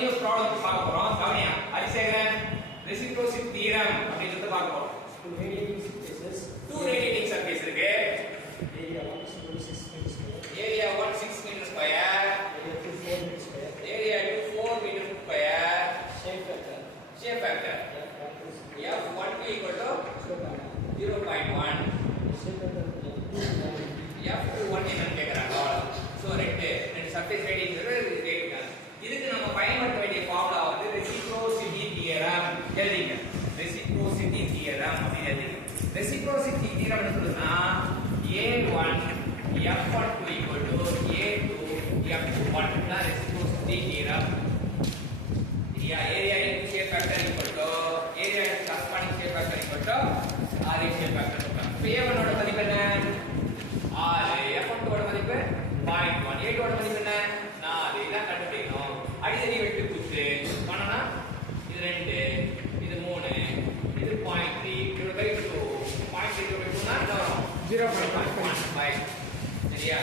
New problem பார்க்க போறோம். கவனியா அரிசேகரன் reciprocity theorem அப்படிங்கறத பார்க்க போறோம். Two radiating surfaces. Two radiating surface இருக்கு. Area 1 is 6 meters square. Area 1 6 meter square. Area 2 4 meters square. Area 2 4 meter square. Shape factor. Shape factor. F1 equal to 0.1. Shape factor. F21 என்னன்னு கேக்குறாங்க. So ரெண்டு surface radius radius. இதுக்கு நம்ம பயன்படுத்த வேண்டிய formula வந்து reciprocity theorem. எழுதிங்க. ரெசிப்ரோசிட்டி தியரம் அப்படி எழுதிங்க. ரெசிப்ரோசிட்டி தியரம் என்ன சொல்லுதுன்னா A1 F12 equal to A2 F1 தான் reciprocity theorem. Area into shape factor equal to area into corresponding shape factor equal to area shape factor. இப்போ A1 ஓட மதிப்பு என்ன? 6. F12 ஓட மதிப்பு 0.1. A2 ஓட மதிப்பு என்ன? 4. இதான் கண்டுபிடிக்கணும். அடிதடி வெட்டு குத்து பண்ணனா இது 2 இது 3 இது 0.3 divided by 2 0.3 divided by 2 னா என்ன வரும் 0.15. சரியா?